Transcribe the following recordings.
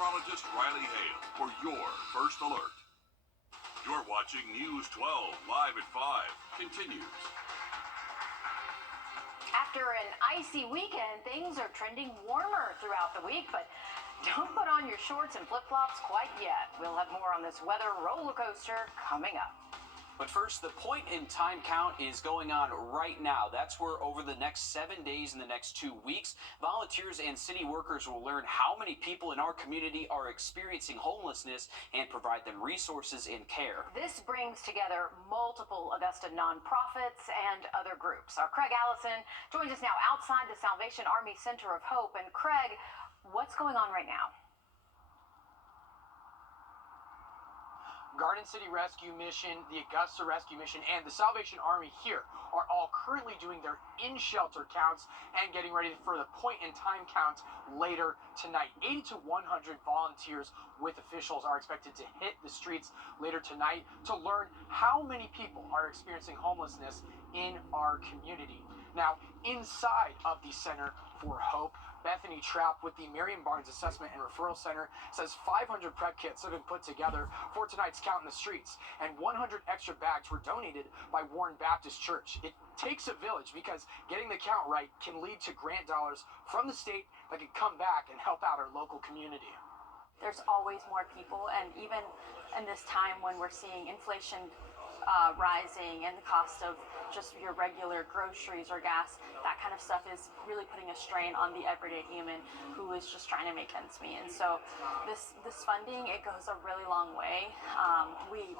meteorologist Riley Hale for your first alert. You're watching News 12 live at 5. Continues. After an icy weekend, things are trending warmer throughout the week, but don't put on your shorts and flip-flops quite yet. We'll have more on this weather roller coaster coming up. But first, the point in time count is going on right now. That's where over the next 7 days and the next 2 weeks, volunteers and city workers will learn how many people in our community are experiencing homelessness and provide them resources and care. This brings together multiple Augusta nonprofits and other groups. Our Craig Allison joins us now outside the Salvation Army Center of Hope. And Craig, what's going on right now? Garden City Rescue Mission, the Augusta Rescue Mission, and the Salvation Army here are all currently doing their in-shelter counts and getting ready for the point-in-time count later tonight. 80 to 100 volunteers with officials are expected to hit the streets later tonight to learn how many people are experiencing homelessness in our community. Now, inside of the Center for Hope, Bethany Trapp with the Marion Barnes Assessment and Referral Center says 500 prep kits have been put together for tonight's count in the streets, and 100 extra bags were donated by Warren Baptist Church. It takes a village because getting the count right can lead to grant dollars from the state that can come back and help out our local community. There's always more people, and even in this time when we're seeing inflation rising and the cost of just your regular groceries or gas, that kind of stuff is really putting a strain on the everyday human who is just trying to make ends meet. And so this funding, it goes a really long way. We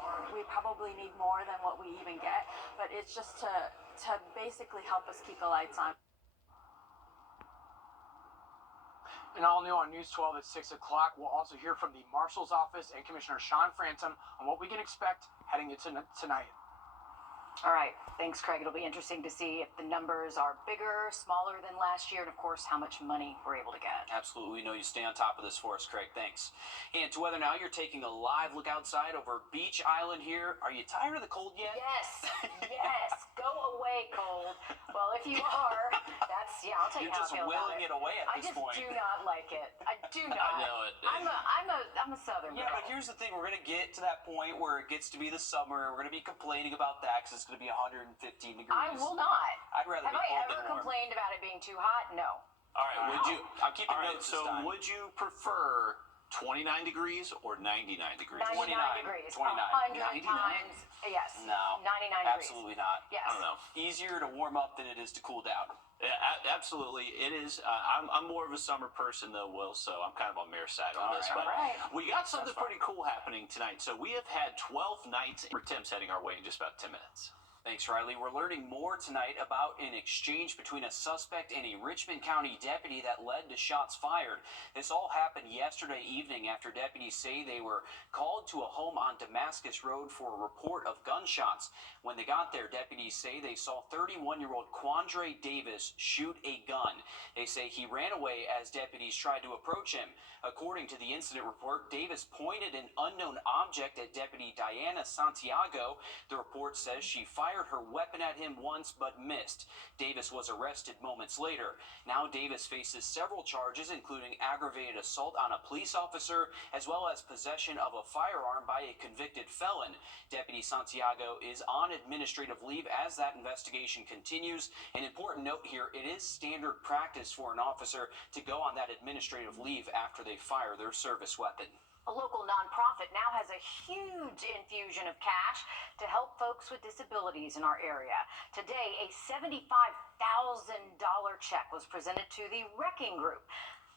probably need more than what we even get, but it's just to basically help us keep the lights on. And all new on News 12 at 6 o'clock, we'll also hear from the Marshal's Office and Commissioner Sean Frantum on what we can expect heading into tonight. All right. Thanks, Craig. It'll be interesting to see if the numbers are bigger, smaller than last year, and, of course, how much money we're able to get. Absolutely. We know you stay on top of this for us, Craig. Thanks. And to weather now, you're taking a live look outside over Beach Island here. Are you tired of the cold yet? Yes. Yes. Go away, cold. Well, if you are, I'll tell you how I feel about it. You're just willing it away at this point. I just do not like it. I do not. I know it. I'm a Southern girl. Yeah, but here's the thing. We're going to get to that point where it gets to be the summer. We're going to be complaining about that because it's going to be 115 degrees. I will not. I'd rather Have be I cold ever than warm. complained about it being too hot? No. All right, I'm keeping notes this so time. would you prefer 29 degrees or 99 degrees? 99 degrees. 29. 100 times. Yes. No. 99 degrees. Absolutely not. Yes. I don't know. Easier to warm up than it is to cool down. Yeah, absolutely, it is. I'm more of a summer person, though, Will, so I'm kind of on Mayor's side on this. But we got something pretty cool happening tonight. So we have had 12 nights. Tim's heading our way in just about 10 minutes. Thanks, Riley. We're learning more tonight about an exchange between a suspect and a Richmond County deputy that led to shots fired. This all happened yesterday evening after deputies say they were called to a home on Damascus Road for a report of gunshots. When they got there, deputies say they saw 31-year-old Quandre Davis shoot a gun. They say he ran away as deputies tried to approach him. According to the incident report, Davis pointed an unknown object at Deputy Diana Santiago. The report says she fired her weapon at him once but missed. Davis was arrested moments later. Now Davis faces several charges, including aggravated assault on a police officer, as well as possession of a firearm by a convicted felon. Deputy Santiago is on administrative leave as that investigation continues. An important note here, it is standard practice for an officer to go on that administrative leave after they fire their service weapon. A local nonprofit now has a huge infusion of cash to help folks with disabilities in our area. Today, a $75,000 check was presented to the Wrecking Group.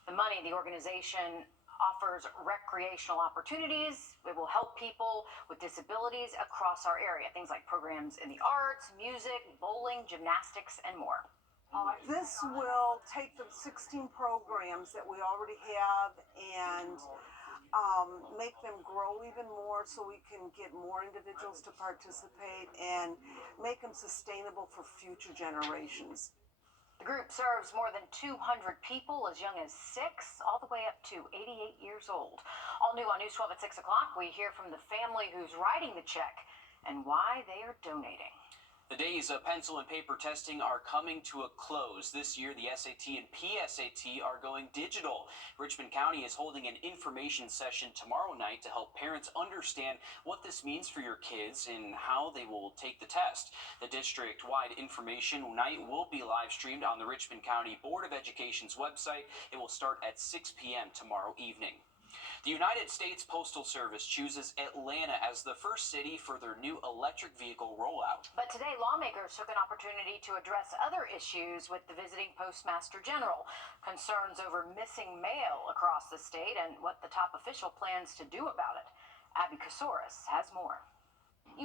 The money the organization offers recreational opportunities. It will help people with disabilities across our area. Things like programs in the arts, music, bowling, gymnastics, and more. This will take the 16 programs that we already have and make them grow even more so we can get more individuals to participate and make them sustainable for future generations. The group serves more than 200 people as young as 6, all the way up to 88 years old. All new on News 12 at 6 o'clock, we hear from the family who's writing the check and why they are donating. The days of pencil and paper testing are coming to a close. This year, the SAT and PSAT are going digital. Richmond County is holding an information session tomorrow night to help parents understand what this means for your kids and how they will take the test. The district-wide information night will be live streamed on the Richmond County Board of Education's website. It will start at 6 p.m. tomorrow evening. The United States Postal Service chooses Atlanta as the first city for their new electric vehicle rollout. But today, lawmakers took an opportunity to address other issues with the visiting Postmaster General. Concerns over missing mail across the state and what the top official plans to do about it. Abby Kasoris has more.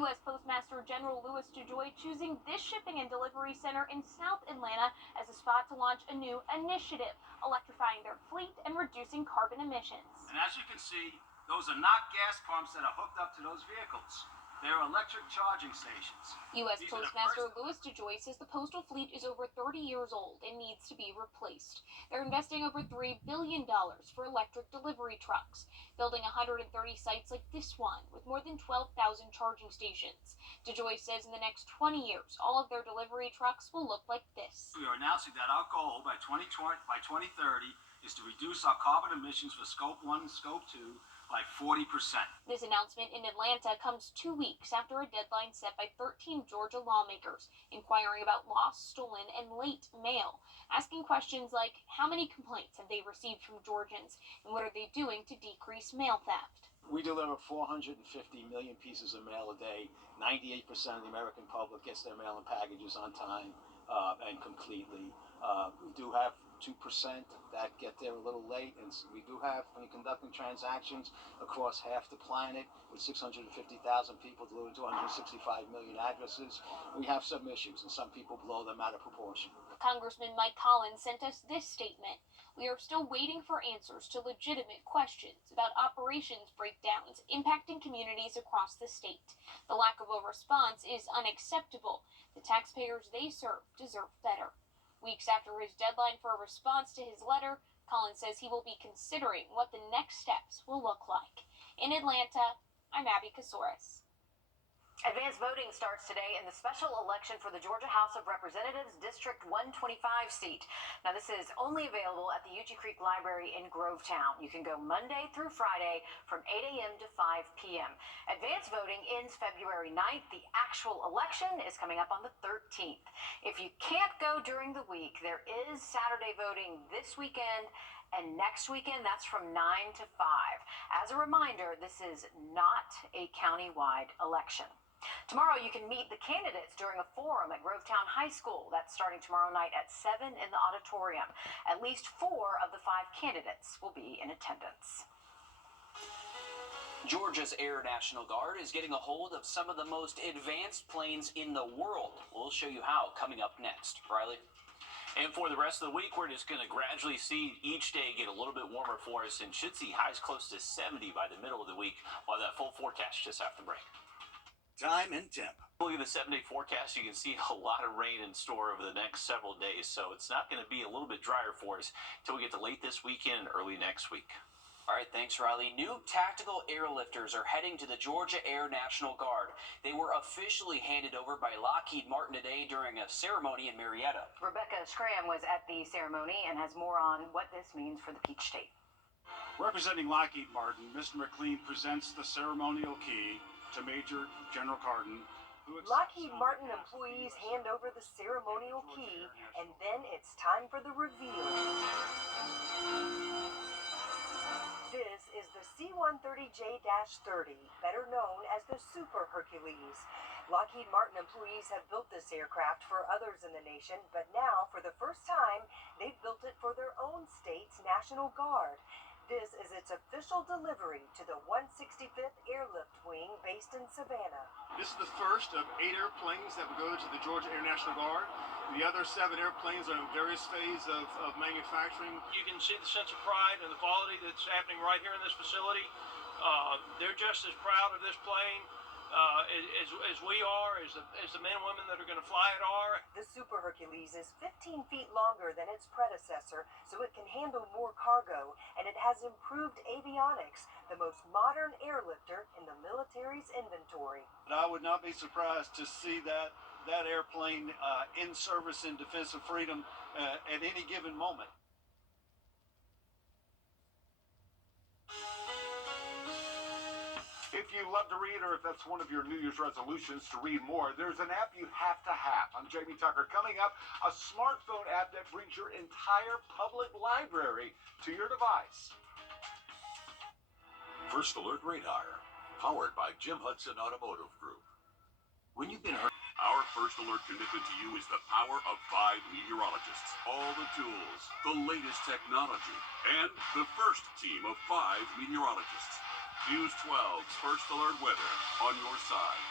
U.S. Postmaster General Wrdw choosing this shipping and delivery center in South Atlanta as a spot to launch a new initiative, electrifying their fleet and reducing carbon emissions. And as you can see, those are not gas pumps that are hooked up to those vehicles. They're electric charging stations. U.S. Postmaster Wrdw says the postal fleet is over 30 years old and needs to be replaced. They're investing over $3 billion for electric delivery trucks, building 130 sites like this one with more than 12,000 charging stations. DeJoy says in the next 20 years, all of their delivery trucks will look like this. We are announcing that our goal by 2030 is to reduce our carbon emissions for Scope 1 and Scope 2 by 40%. This announcement in Atlanta comes 2 weeks after a deadline set by 13 Georgia lawmakers inquiring about lost, stolen, and late mail, asking questions like how many complaints have they received from Georgians and what are they doing to decrease mail theft. We deliver 450 million pieces of mail a day. 98% of the American public gets their mail and packages on time and completely. We do have 2% that get there a little late, and we do have, when conducting transactions across half the planet with 650,000 people delivered to 165 million addresses, we have some issues, and some people blow them out of proportion. Congressman Mike Collins sent us this statement. We are still waiting for answers to legitimate questions about operations breakdowns impacting communities across the state. The lack of a response is unacceptable. The taxpayers they serve deserve better. Weeks after his deadline for a response to his letter, Collins says he will be considering what the next steps will look like. In Atlanta, I'm Abby Kasoris. Advanced voting starts today in the special election for the Georgia House of Representatives District 125 seat. Now, this is only available at the Uchee Creek Library in Grovetown. You can go Monday through Friday from 8 a.m. to 5 p.m. Advanced voting ends February 9th. The actual election is coming up on the 13th. If you can't go during the week, there is Saturday voting this weekend and next weekend. That's from 9 to 5. As a reminder, this is not a countywide election. Tomorrow, you can meet the candidates during a forum at Grovetown High School. That's starting tomorrow night at 7 in the auditorium. At least 4 of the 5 candidates will be in attendance. Georgia's Air National Guard is getting a hold of some of the most advanced planes in the world. We'll show you how coming up next. Riley? And for the rest of the week, we're just going to gradually see each day get a little bit warmer for us and should see highs close to 70 by the middle of the week, while that full forecast just after the break. Time and temp. Look at the 7-day forecast. You can see a lot of rain in store over the next several days, so it's not going to be a little bit drier for us until we get to late this weekend and early next week. All right, thanks, Riley. New tactical airlifters are heading to the Georgia Air National Guard. They were officially handed over by Lockheed Martin today during a ceremony in Marietta. Rebecca Scram was at the ceremony and has more on what this means for the Peach State. Representing Lockheed Martin, Mr. McLean presents the ceremonial key to Major General Carden. Lockheed Martin employees hand over the ceremonial key, and then it's time for the reveal. This is the C-130J-30, better known as the Super Hercules. Lockheed Martin employees have built this aircraft for others in the nation, but now, for the first time, they've built it for their own state's National Guard. This is its official delivery to the 165th Airlift Wing based in Savannah. This is the first of 8 airplanes that will go to the Georgia Air National Guard. The other 7 airplanes are in various phases of manufacturing. You can see the sense of pride and the quality that's happening right here in this facility. They're just as proud of this plane as we are, as the men and women that are going to fly it are. The Super Hercules is 15 feet longer than its predecessor, so it can handle more cargo, and it has improved avionics, the most modern airlifter in the military's inventory. But I would not be surprised to see that that airplane in service in defense of freedom at any given moment. If you love to read, or if that's one of your New Year's resolutions to read more, there's an app you have to have. I'm Jamie Tucker. Coming up, a smartphone app that brings your entire public library to your device. First Alert Radar, powered by Jim Hudson Automotive Group. When you've been hurt, our First Alert commitment to you is the power of 5 meteorologists, all the tools, the latest technology, and the first team of 5 meteorologists. News 12's First Alert Weather on your side.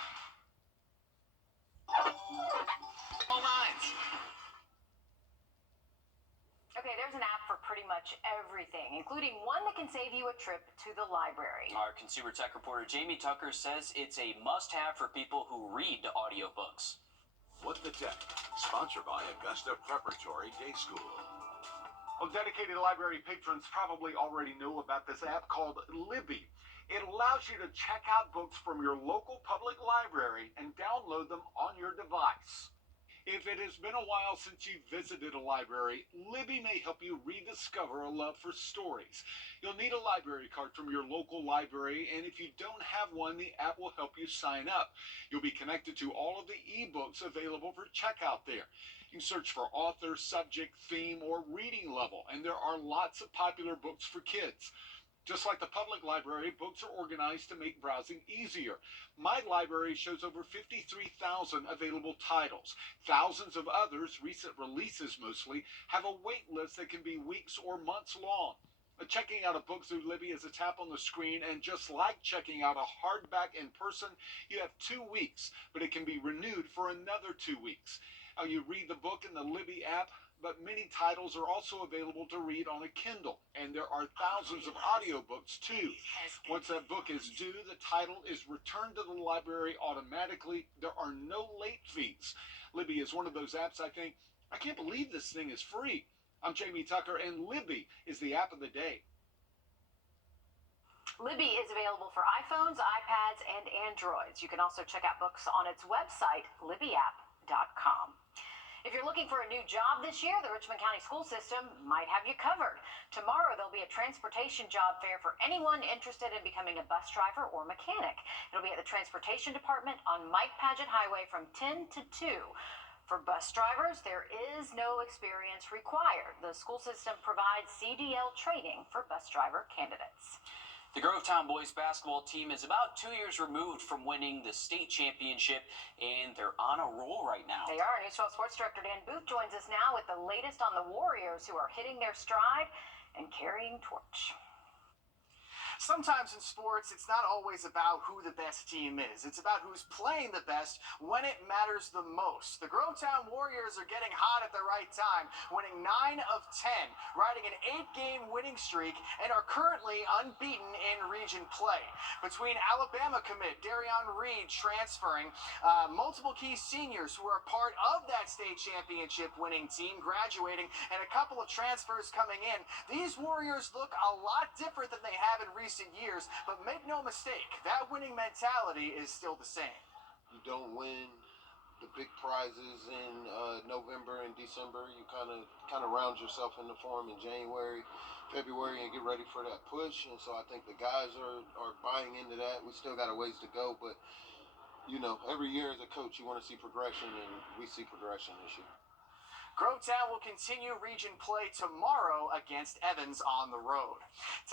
All lines. Okay, there's an app for pretty much everything, including one that can save you a trip to the library. Our consumer tech reporter Jamie Tucker says it's a must-have for people who read audiobooks. What the Tech, sponsored by Augusta Preparatory Day School. Well, dedicated library patrons probably already know about this app called Libby. It allows you to check out books from your local public library and download them on your device. If it has been a while since you've visited a library, Libby may help you rediscover a love for stories. You'll need a library card from your local library, and if you don't have one, the app will help you sign up. You'll be connected to all of the ebooks available for checkout there. You can search for author, subject, theme, or reading level, and there are lots of popular books for kids. Just like the public library, books are organized to make browsing easier. My library shows over 53,000 available titles. Thousands of others, recent releases mostly, have a wait list that can be weeks or months long. Checking out a book through Libby is a tap on the screen, and just like checking out a hardback in person, you have 2 weeks, but it can be renewed for another 2 weeks. You read the book in the Libby app, but many titles are also available to read on a Kindle, and there are thousands of audiobooks too. Once that book is due, the title is returned to the library automatically. There are no late fees. Libby is one of those apps I think, I can't believe this thing is free. I'm Jamie Tucker, and Libby is the app of the day. Libby is available for iPhones, iPads, and Androids. You can also check out books on its website, libbyapp.com. If you're looking for a new job this year, the Richmond County School System might have you covered. Tomorrow, there'll be a transportation job fair for anyone interested in becoming a bus driver or mechanic. It'll be at the Transportation Department on Mike Paget Highway from 10 to 2. For bus drivers, there is no experience required. The school system provides CDL training for bus driver candidates. The Grovetown boys basketball team is about 2 years removed from winning the state championship, and they're on a roll right now. They are. News 12 Sports Director Dan Booth joins us now with the latest on the Warriors, who are hitting their stride and carrying torch. Sometimes in sports, it's not always about who the best team is. It's about who's playing the best when it matters the most. The Grovetown Warriors are getting hot at the right time, winning 9 of 10, riding an 8-game winning streak, and are currently unbeaten in region play. Between Alabama commit Darion Reed transferring, multiple key seniors who are a part of that state championship winning team graduating, and a couple of transfers coming in, these Warriors look a lot different than they have in recent years, but make no mistake, that winning mentality is still the same. You don't win the big prizes in November and December. You kind of round yourself into form in January, February, and get ready for that push. And so I think the guys are buying into that. We still got a ways to go, but you know, every year as a coach, you want to see progression, and we see progression this year. Grovetown will continue region play tomorrow against Evans on the road.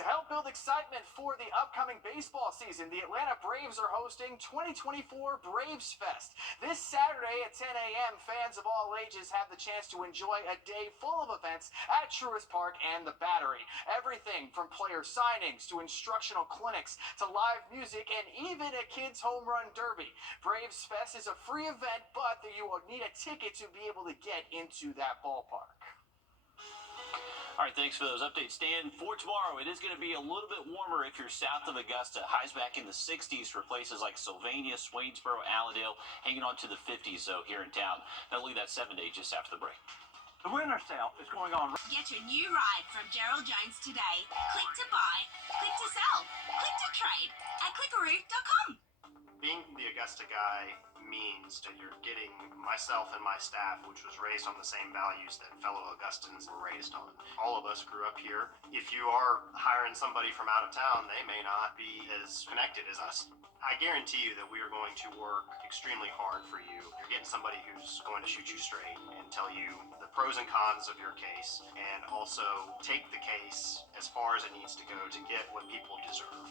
To help build excitement for the upcoming baseball season, the Atlanta Braves are hosting 2024 Braves Fest. This Saturday at 10 a.m., fans of all ages have the chance to enjoy a day full of events at Truist Park and the Battery. Everything from player signings to instructional clinics to live music and even a kids' home run derby. Braves Fest is a free event, but you will need a ticket to be able to get into that ballpark. All right, thanks for those updates, Dan. For tomorrow, it is going to be a little bit warmer if you're south of Augusta. Highs back in the 60s for places like Sylvania, Swainsboro, Allendale, hanging on to the 50s, though, here in town. That'll leave that 7-day just after the break. The winter sale is going on. Get your new ride from Gerald Jones today. Click to buy, click to sell, click to trade at clickaroo.com. being the Augusta guy means that you're getting myself and my staff, which was raised on the same values that fellow Augustans were raised on. All of us grew up here. If you are hiring somebody from out of town, they may not be as connected as us. I guarantee you that we are going to work extremely hard for you. You're getting somebody who's going to shoot you straight and tell you the pros and cons of your case, and also take the case as far as it needs to go to get what people deserve.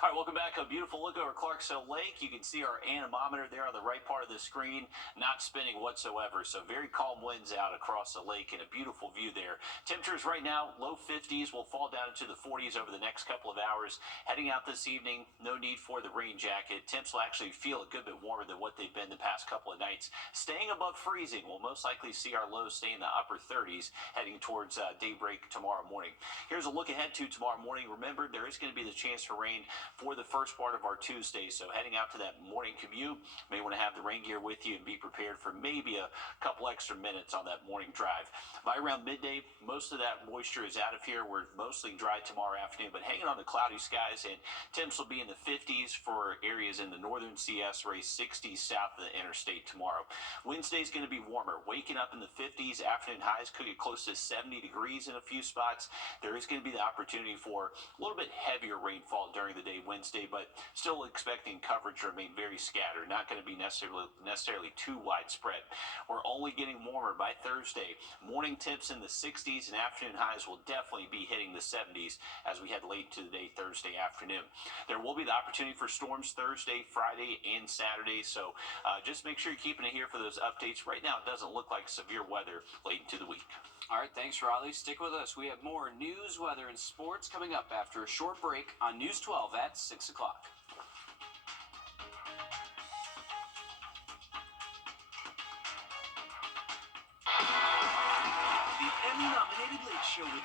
All right, welcome back. A beautiful look over Clarksville Lake. You can see our anemometer there on the right part of the screen, not spinning whatsoever. So very calm winds out across the lake and a beautiful view there. Temperatures right now, low 50s, will fall down into the 40s over the next couple of hours. Heading out this evening, no need for the rain jacket. Temps will actually feel a good bit warmer than what they've been the past couple of nights. Staying above freezing, we'll most likely see our lows stay in the upper 30s heading towards daybreak tomorrow morning. Here's a look ahead to tomorrow morning. Remember, there is going to be the chance for rain for the first part of our Tuesday. So heading out to that morning commute, may want to have the rain gear with you and be prepared for maybe a couple extra minutes on that morning drive. By around midday, most of that moisture is out of here. We're mostly dry tomorrow afternoon, but hanging on to cloudy skies, and temps will be in the 50s for areas in the northern CS, raise 60s south of the interstate tomorrow. Wednesday's going to be warmer, waking up in the 50s. Afternoon highs could get close to 70 degrees in a few spots. There is going to be the opportunity for a little bit heavier rainfall during the day Wednesday, but still expecting coverage to remain very scattered, not going to be necessarily too widespread. We're only getting warmer by Thursday. Morning temps in the 60s and afternoon highs will definitely be hitting the 70s as we head late to the day Thursday afternoon. There will be the opportunity for storms Thursday, Friday, and Saturday, so just make sure you're keeping it here for those updates. Right now, it doesn't look like severe weather late into the week. All right, thanks, Riley. Stick with us. We have more news, weather, and sports coming up after a short break on News 12 at 6 o'clock. The Emmy-nominated Late Show with